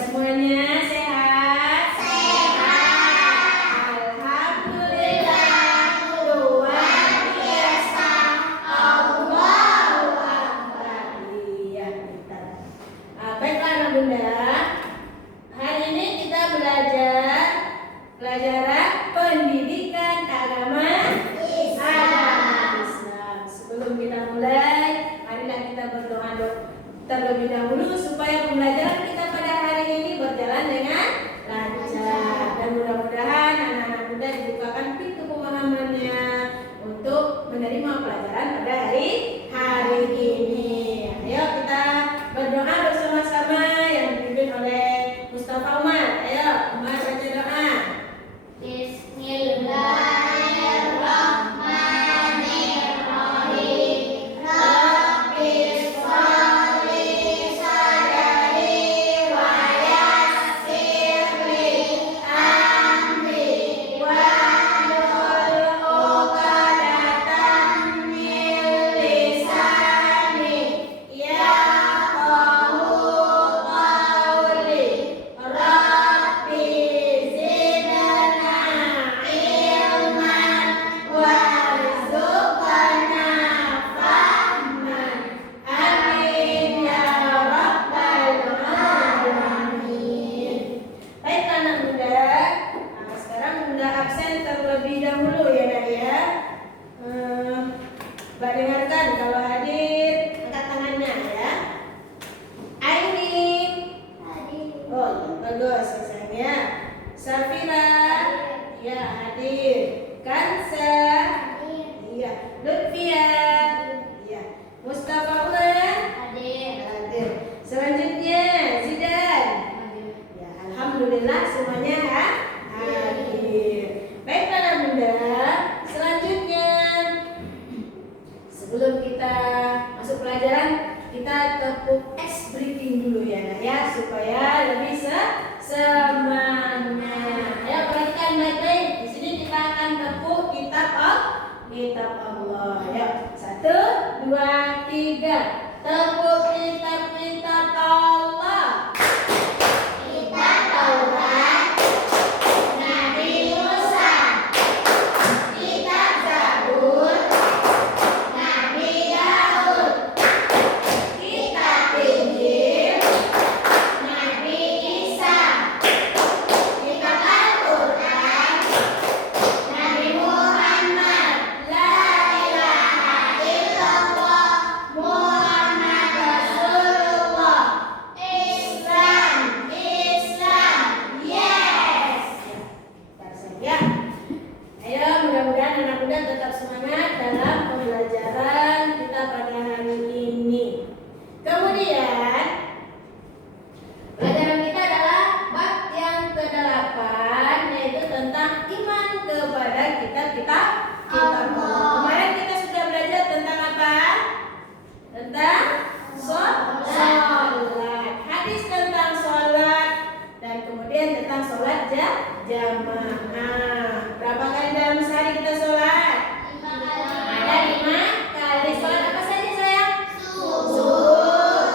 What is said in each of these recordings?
semuanya sehat? Sehat. Alhamdulillah. Luar biasa. Allahu Akbar. Iya, pintar. Baiklah anak bunda. Hari ini kita belajar pelajaran pendidikan agama Islam. Sebelum kita mulai, marilah kita berdoa terlebih dahulu supaya pembelajaran kita pada hari ini berjalan dengan lancar, dan mudah-mudahan anak-anak muda dibukakan pintu pemahamannya untuk menerima pelajaran pada hari ini. Ayo kita berdoa bersama-sama yang dipimpin oleh Mustafa Umar. Ayo Umar baca doa. Mbak dengarkan, kalau hadir angkat tangannya ya. Aini. Oh, bagus ya. Safira. Ya, hadir. Kansa. Iya. Lutfia. Iya. Mustafa Umar. Hadir. Selanjutnya Zidan. Ya, alhamdulillah semuanya hadir. Baiklah anak bunda. Selanjutnya, sebelum kita masuk pelajaran, kita tepuk ice breathing dulu ya nak ya, supaya lebih semangat. Ayo perhatikan baik-baik. Di sini kita akan tepuk kitab Allah. Ayo 1, 2, 3. Tepuk kitab Allah. Kitab Taurat, Nabi Musa. Kitab Zabur, Nabi Daud. Kitab Injil, Nabi Isa. Kitab Al-Quran, Nabi Muhammad. La ilaha illallah Muhammad Rasulullah. Islam, yes. Ya. Ayo, mudah-mudahan anak muda tetap semangat dalam pembelajaran kita pada hari ini. Kemudian, pelajaran kita adalah bab yang ke-8, yaitu tentang iman kepada kitab Allah. Kemarin kita sudah belajar tentang apa? Tentang sholat, hadis tentang sholat, dan kemudian tentang sholat jamaah. Berapa kali dalam sehari kita sholat? 5 kali. Sholat apa saja sayang? Zuhur,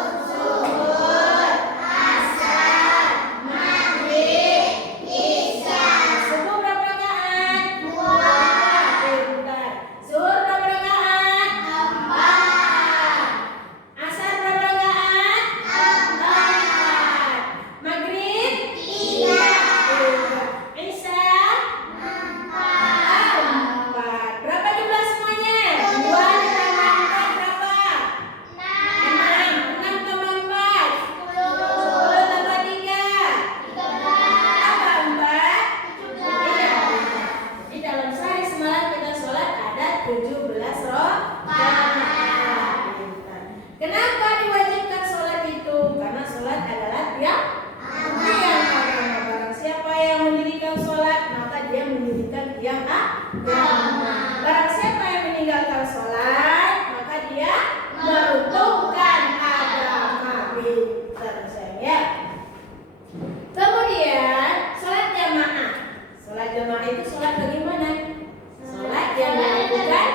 asar, maghrib, isya. Subuh berapa rakaat? 2. Pintar. Zuhur berapa rakaat? 4. Asar berapa rakaat? 4. Maghrib? 3. Isya? 4. Berapa jumlah semuanya? 2 ditambah 4 berapa? 6. 6 tambah 4? 10 tambah 3? Tambah 4? Iya. Di dalam sehari semalam kita sholat ada 17 rakaat. Kenapa diwajibkan sholat itu? Karena sholat adalah tiang agama. Barang siapa yang mendirikan sholat, maka dia mendirikan tiang agama. Barang siapa yang meninggalkan sholat, maka dia meruntuhkan agama. Pintar sayang ya. Kemudian sholat jamaah. Sholat jamaah itu sholat bagaimana? Sholat yang dilakukan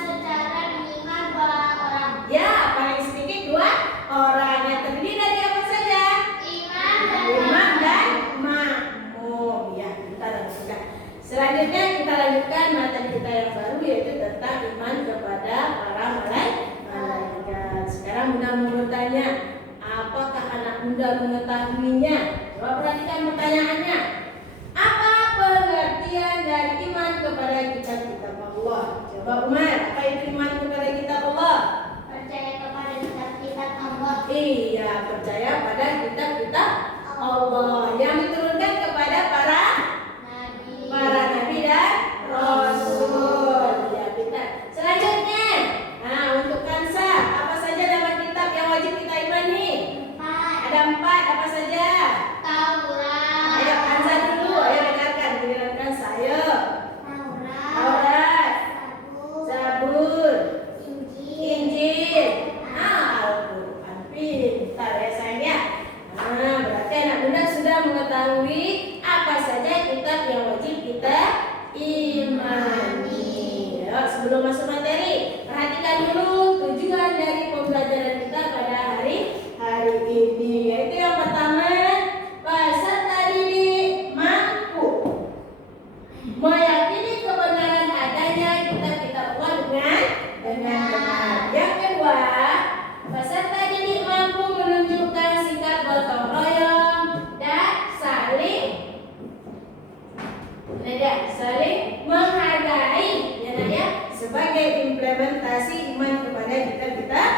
secara minimal 2 orang. ya paling sedikit 2 orang, yang terdiri dari apa saja? Apakah anak muda mengetahuinya? Coba perhatikan pertanyaannya. Apa pengertian dari iman kepada kitab-kitab Allah? Coba Umar, apa itu iman kepada kitab Allah? Percaya kepada kitab-kitab Allah. Iya, percaya pada kitab-kitab Allah yang diturunkan kepada para nabi dan rasul. Ya, kita. Selanjutnya, nah untuk Kansa, apa saja nama kitab yang wajib kita imani? 4. Ada 4, apa saja? Taurat. Ayo Kansa dulu, ayo dengarkan giliran Kansa, ayo. Taurat. Taurat, Zabur, Injil. Injil, Al-Quran. Pintar ya sayang ya. Nah, berarti anak muda sudah mengetahui apa saja kitab yang wajib kita imani. Ya, sebelum masuk materi, perhatikan dulu tujuan dari pembelajaran kita pada hari ini. Yaitu yang pertama, peserta didik mampu meyakini kebenaran adanya kitab-kitab Allah dengan benar. Yang kedua, peserta didik mampu menunjukkan sikap gotong royong dan saling menghargai, ya nak ya, sebagai implementasi iman kepada kitab-kitab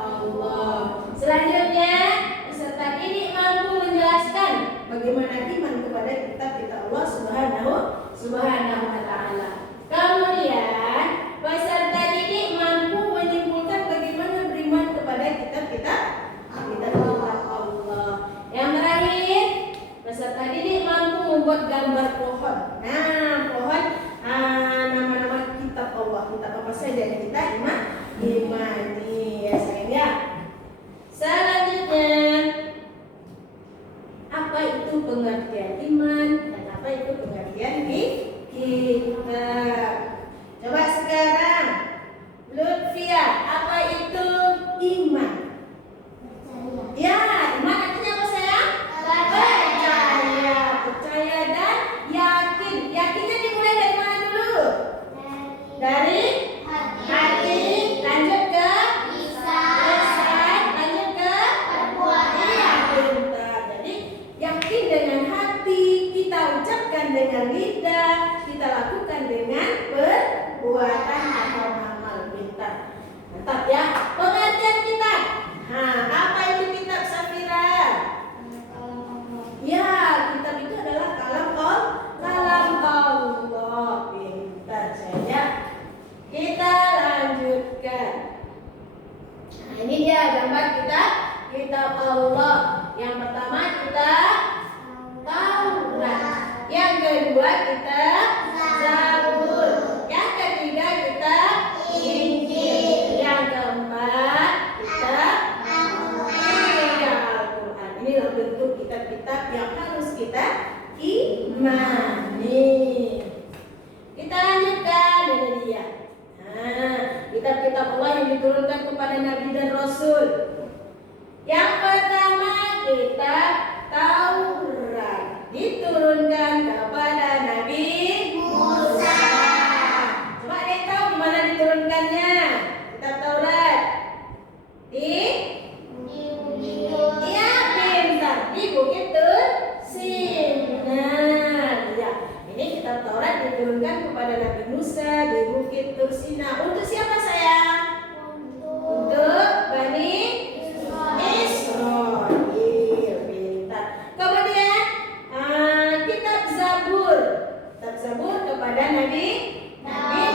Allah. Selanjutnya, peserta didik mampu menjelaskan bagaimana iman kepada kitab-kitab Allah Subhanahu wa taala. Kemudian, peserta didik mampu menyimpulkan bagaimana beriman kepada kitab-kitab Allah. Yang terakhir, peserta didik mampu membuat gambar pohon. Nah, pohon nama-nama kitab Allah. Kitab apa saja yang kita imani ya sayang ya. Selanjutnya, apa itu pengertian iman dan apa itu pengertian kitab? Coba sekarang, Lutfia, apa itu iman? Ya, iman artinya apa sayang? Percaya dan yakin. Yakinnya dimulai dari mana dulu? Dari hati, lanjut ke lisan, lanjut ke perbuatan. Iya, pintar. Jadi yakin dengan hati, kita ucapkan dengan lidah, kita lakukan dengan perbuatan atau amal. Pintar. Mantap ya. Pengertian kitab. Nah, apa itu kitab Safira? Ya, kitab itu adalah kalam Allah. Pintar saja. Kita lanjutkan. Nah, ini dia gambar kitab Allah. Yang pertama kita Taurat. Yang kedua kita Zabur. Yang ketiga kita Injil. Yang keempat kita Al-Quran. Inilah bentuk kitab-kitab yang harus kita imani. Kita lanjutkan, ini dia. Nah, kitab-kitab Allah yang diturunkan kepada Nabi dan Rasul. Yang pertama kitab Taurat, diturunkan kepada Nabi Musa. Coba ada yang tahu di mana diturunkannya kitab Taurat? Iya, pintar, di Bukit Tursinar. Ya, ini kitab Taurat diturunkan kepada Nabi Musa di Bukit Tursinar. Untuk siapa sayang? Untuk Bani Israel. Pintar. Kemudian kitab Zabur. Kitab Zabur kepada Nabi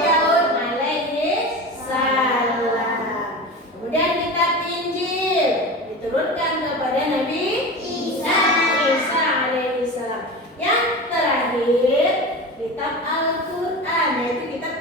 Daud alaihi salam. Kemudian kitab Injil diturunkan kepada Nabi Isa alaihi salam. Yang terakhir kitab Al-Quran, yaitu kitab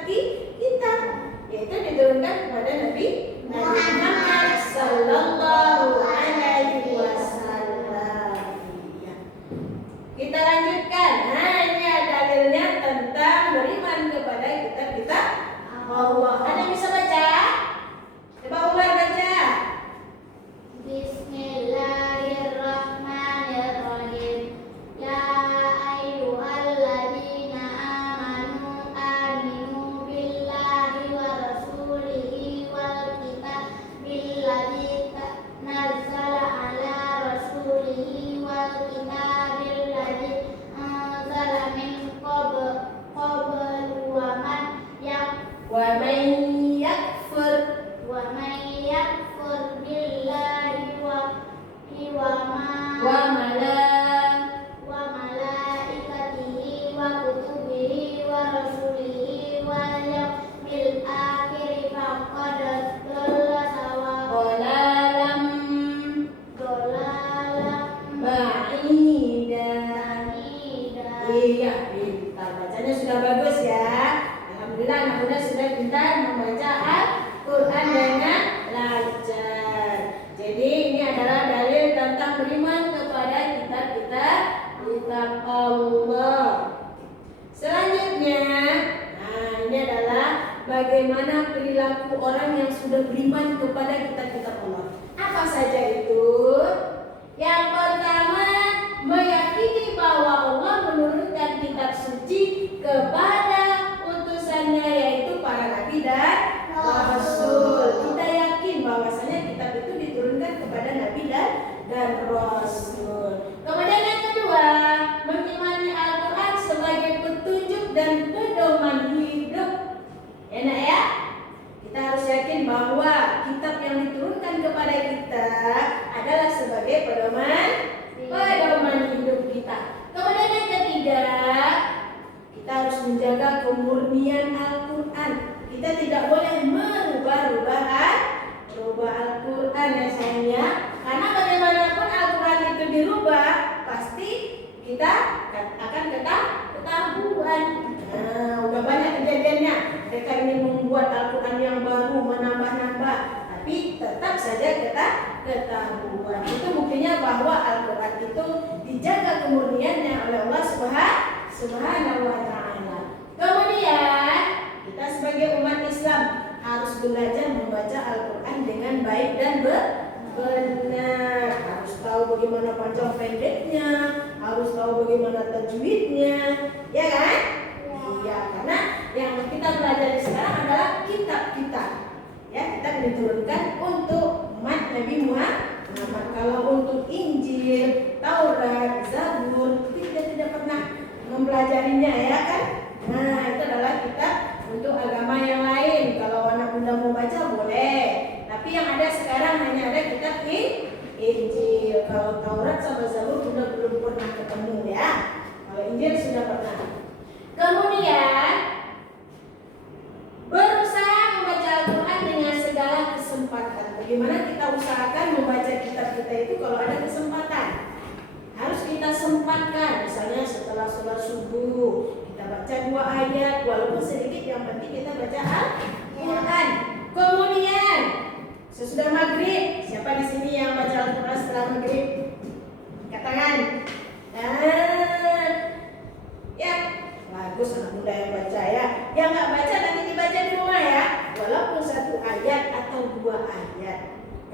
beriman kepada kitab Allah. Selanjutnya, ini adalah bagaimana perilaku orang yang sudah beriman kepada kitab-kitab Allah. Apa saja itu? Yang pertama, meyakini bahwa Allah menurunkan kitab suci kepada utusannya, yaitu para nabi dan rasul. Kita yakin bahwasanya kitab itu diturunkan kepada nabi dan rasul. Kemudian yang kedua, mengimani Al-Quran sebagai petunjuk dan pedoman hidup. Enak ya? Kita harus yakin bahwa kitab yang diturunkan kepada kita adalah sebagai pedoman hidup kita. Kemudian yang ketiga, kita harus menjaga kemurnian Al-Quran. Kita tidak boleh merubah Al-Quran ya sayangnya. Karena bagaimanapun Al-Quran itu dirubah, pasti kita akan ketahuan. Udah banyak kejadiannya. Mereka ingin membuat Al-Quran yang baru, menambah-nambah, tapi tetap saja ketahuan. Itu buktinya bahwa Al-Quran itu dijaga kemurniannya oleh Allah Subhanahu wa Ta'ala. Kemudian kita sebagai umat Islam harus belajar membaca Al-Quran dengan baik dan benar. Harus tahu bagaimana panjang pendeknya, harus tahu bagaimana tajwidnya, ya kan? Iya, karena yang kita pelajari sekarang adalah kitab-kitab. Ya, kita diturunkan untuk umat Nabi Muhammad. Kalau untuk Injil, Taurat, Zabur, kita tidak pernah mempelajarinya, ya kan? Nah, itu adalah kitab untuk agama yang lain. Kalau anak bunda mau baca boleh, tapi yang ada sekarang hanya ada kitab Injil. Kalau Taurat sama Zabur bunda belum pernah ketemu ya. Kalau Injil sudah pernah. Kemudian berusaha membaca Al-Quran dengan segala kesempatan. Bagaimana kita usahakan membaca kitab kita itu kalau ada kesempatan? Harus kita sempatkan. Misalnya setelah sholat subuh kita baca 2 ayat, walaupun sedikit, yang penting kita baca Al-Quran. Kemudian sesudah maghrib, siapa di sini yang baca Al-Quran setelah maghrib? Angkat tangan. Ya, bagus anak muda yang baca ya. Yang nggak baca nanti dibaca di rumah ya. Walaupun 1 ayat atau 2 ayat,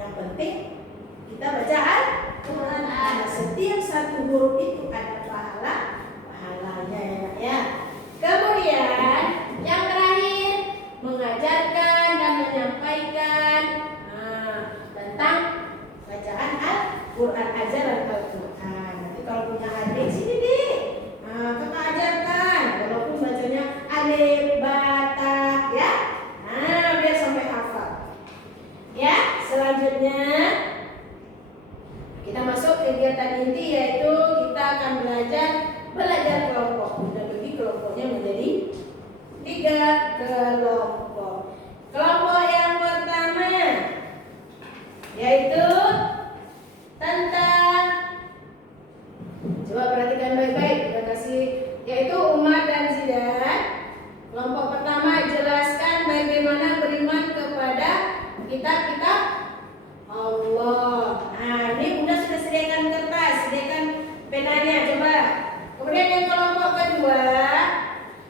yang penting kita baca Al-Quran. Setiap 1 huruf itu ada pahalanya ya. Kemudian yang terakhir, mengajarkan dan menyampaikan tentang bacaan Al-Quran, ajaran Al-Quran. Nanti kalau punya adik sini deh, kakak ajarkan, walaupun bacanya alif, bata, ya. Biar sampai hafal. Ya, selanjutnya kita masuk kegiatan inti, yaitu kita akan belajar kelompok. Dan bagi kelompoknya menjadi 3 kelompok. Kelompok yang pertama yaitu tentang, coba perhatikan baik-baik, kita kasih, yaitu Umar dan Zidan. Kelompok pertama, jelaskan bagaimana beriman kepada kitab-kitab Allah. Ini Bunda sudah sediakan kertas, sediakan penanya, coba. Kemudian yang kelompok kedua,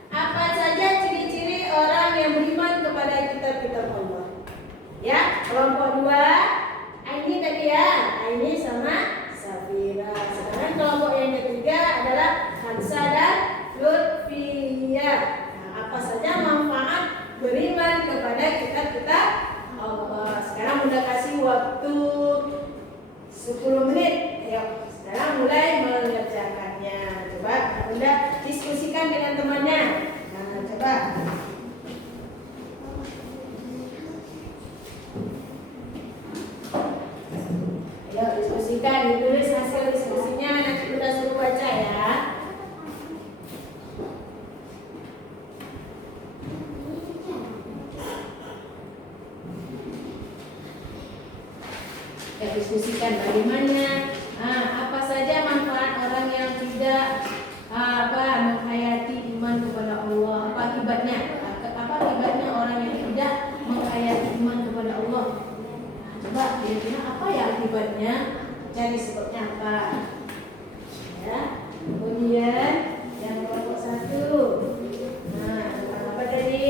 apa saja ciri-ciri orang yang beriman kepada kitab-kitab Allah. Ya, kelompok 2, Aini tadi ya, Aini sama Safira. Sedangkan kelompok yang ketiga adalah Hansa dan Lutfia. Apa saja manfaat beriman kepada kitab-kitab Allah. Sekarang Bunda kasih waktu 10 menit. Ayo, sekarang mulai mengerjakannya. Coba Bunda diskusikan dengan temannya. Coba. Ayo diskusikan, ditulis hasil diskusinya, nanti Bunda suruh baca ya. Ya, diskusikan bagaimana, apa saja manfaat orang yang tidak menghayati iman kepada Allah, apa akibatnya orang yang tidak menghayati iman kepada Allah. Coba kira-kira apa ya akibatnya? cari sebabnya apa. Ya. Kemudian yang kelompok 1. Nah, tentang apa tadi?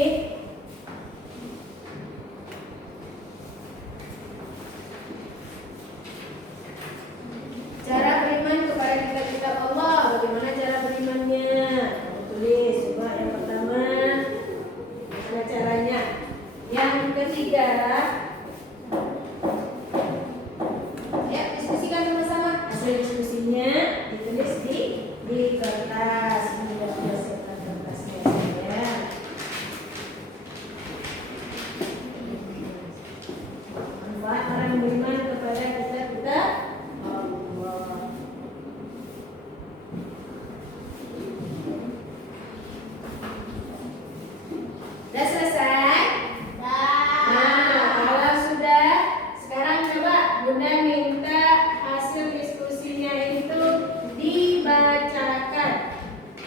Cara beriman kepada kitab-kitab Allah. Bagaimana cara berimannya? Kamu tulis. Coba yang pertama, bagaimana caranya? Yang ketiga, ya diskusikan sama-sama. Hasil diskusinya ditulis di kertas. Ini sudah siapkan kertasnya ya. Manfaat orang beriman kepada kitab-kitab Allah. Sudah selesai? Nah, kalau sudah, sekarang coba Bunda minta hasil diskusinya itu dibacakan.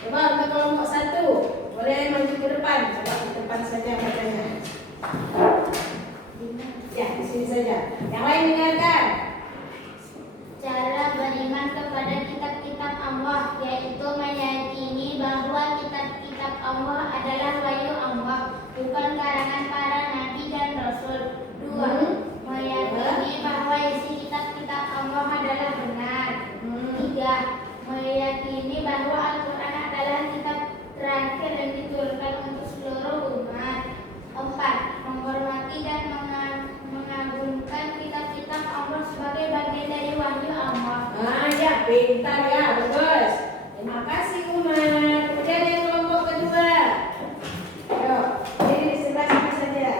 Coba untuk kelompok 1, boleh maju ke depan. Coba ke depan saja bacanya. Ya, di sini saja. Yang lain dengarkan. Cara beriman kepada kitab-kitab Allah, yaitu meyakini bahwa kitab-kitab Allah adalah wahyu Allah, bukan karangan para nabi dan rasul. 2. Meyakini bahwa isi kitab-kitab Allah adalah benar. 3. Meyakini bahwa Al-Quran adalah kitab terakhir yang diturunkan untuk seluruh umat. 4. Menghormati dan mengagungkan kitab-kitab Allah sebagai bagian dari wahyu Allah. Nah, ya, pintar ya, bagus. Terima kasih Umar. Kemudian yang kelompok kedua. Ayo, ini di sebelah sini saja.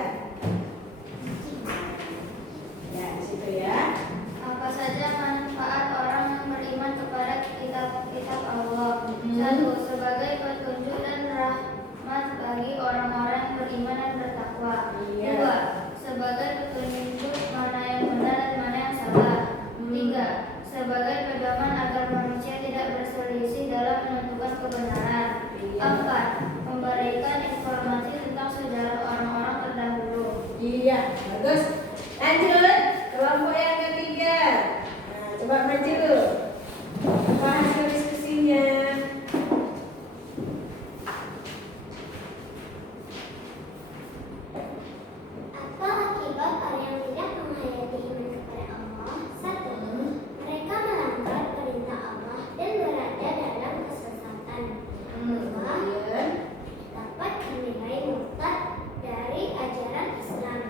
Ya, di situ ya. Apa saja manfaat orang yang beriman kepada kitab-kitab Allah? 1. Sebagai petunjuk dan rahmat bagi orang-orang yang beriman dan bertakwa. Iya. 2. Sebagai petunjuk mana yang benar dan mana yang salah. 3. Sebagai pedoman agar manusia tidak berselisih dalam menentukan kebenaran. Iya. 4. Memberikan informasi tentang sejarah orang-orang terdahulu. Iya, bagus. Lanjut, kelompok yang ketiga. Nah, coba maju. Apa hasil diskusinya? Apa akibat orang yang tidak menghayati iman kepada Allah? 1. Mereka melanggar perintah Allah dan berada dalam kesesatan. 2. Kemudian, Dapat dinilai murtad dari ajaran Islam.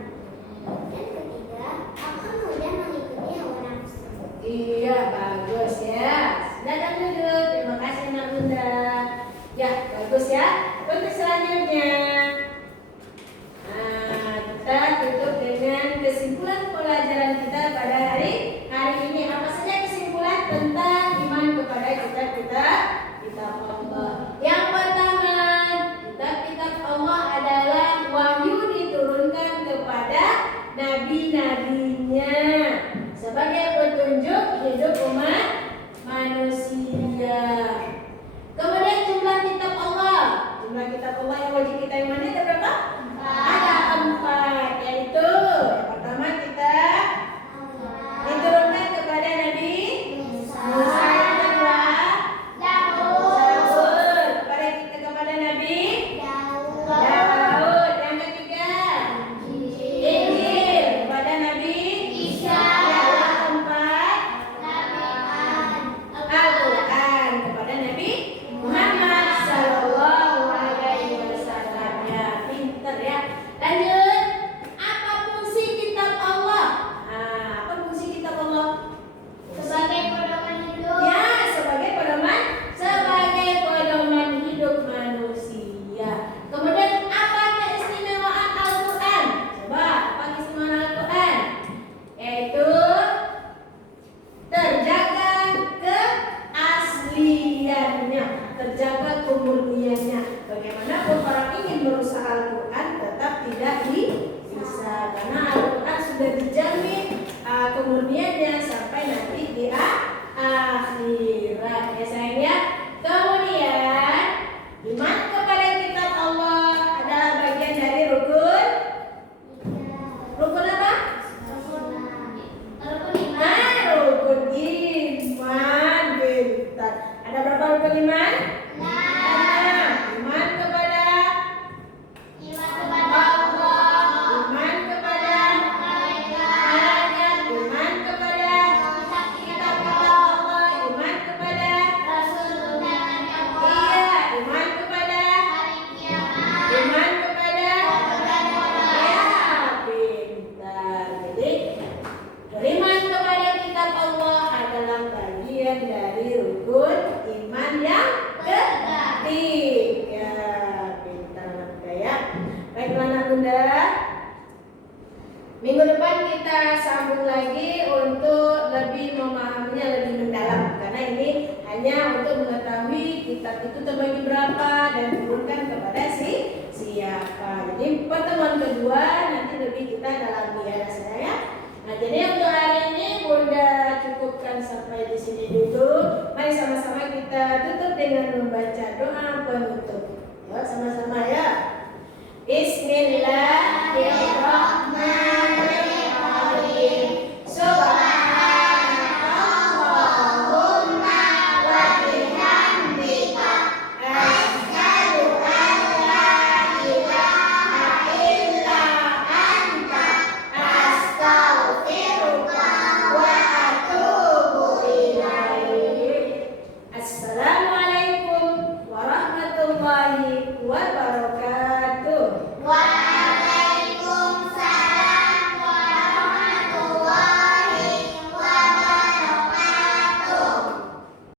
Dan ketiga, akan mudah mengikuti hawa nafsu. iya, bagus ya. Silakan duduk. Terima kasih Nak Bunda. Ya, bagus ya. Untuk selanjutnya. Nah, kita tutup dengan kesimpulan pelajaran kita pada hari ini. Apa saja kesimpulan tentang iman kepada kitab-kitab Allah? Yang pertama, kitab-kitab Allah adalah wahyu diturunkan kepada nabi-nabinya sebagai petunjuk hidup umat manusia. Kemudian jumlah kitab Allah. Jumlah kitab Allah yang wajib kita imani ada berapa? Ada 4, yaitu yang pertama kitab diturunkan kepada Nabi Musa, yang kedua Zabur kepada Nabi Daud, yang ketiga Injil kepada Nabi Isa, yang keempat Al-Quran kepada Nabi Muhammad Sallallahu Alaihi Wasallam. Ya, pinter ya. Lanjut, apa fungsi kitab Allah? Nah, apa fungsi kitab Allah? Sebagai pedoman hidup. Ya, sebagai pedoman hidup manusia. Kemudian apa keistimewaan Al-Quran? Coba, apa keistimewaan Al-Quran? Yaitu terjaga keasliannya, terjaga kemurniannya. Bagaimanapun orang ingin berusaha Al-Quran tetap tidak bisa, karena Al-Quran sudah dijamin kemurniannya sampai nanti di akhirat ya sayang ya. Kemudian iman kepada kitab Allah adalah bagian dari rukun apa? Rukun iman. Rukun berapa rukun iman? 6. Iman kepada Allah, iman kepada malaikat, iman kepada kitab Allah, iman kepada iman kepada iman kepada pintar. Jadi beriman kepada kitab Allah adalah bagian dari rukun iman yang ketiga. Pintar Bunda ya. Baiklah anak Bunda, minggu depan kita sambung lagi untuk lebih memahaminya lebih mendalam, karena ini hanya untuk mengetahui kitab itu terbagi berapa dan diturunkan kepada siapa. Jadi pertemuan kedua nanti lebih kita dalami ya saya. Nah, jadi untuk hari ini Bunda cukupkan sampai di sini dulu. Mari sama-sama kita tutup dengan membaca doa penutup. Ya, sama-sama ya. Bismillahirrahmanirrahim.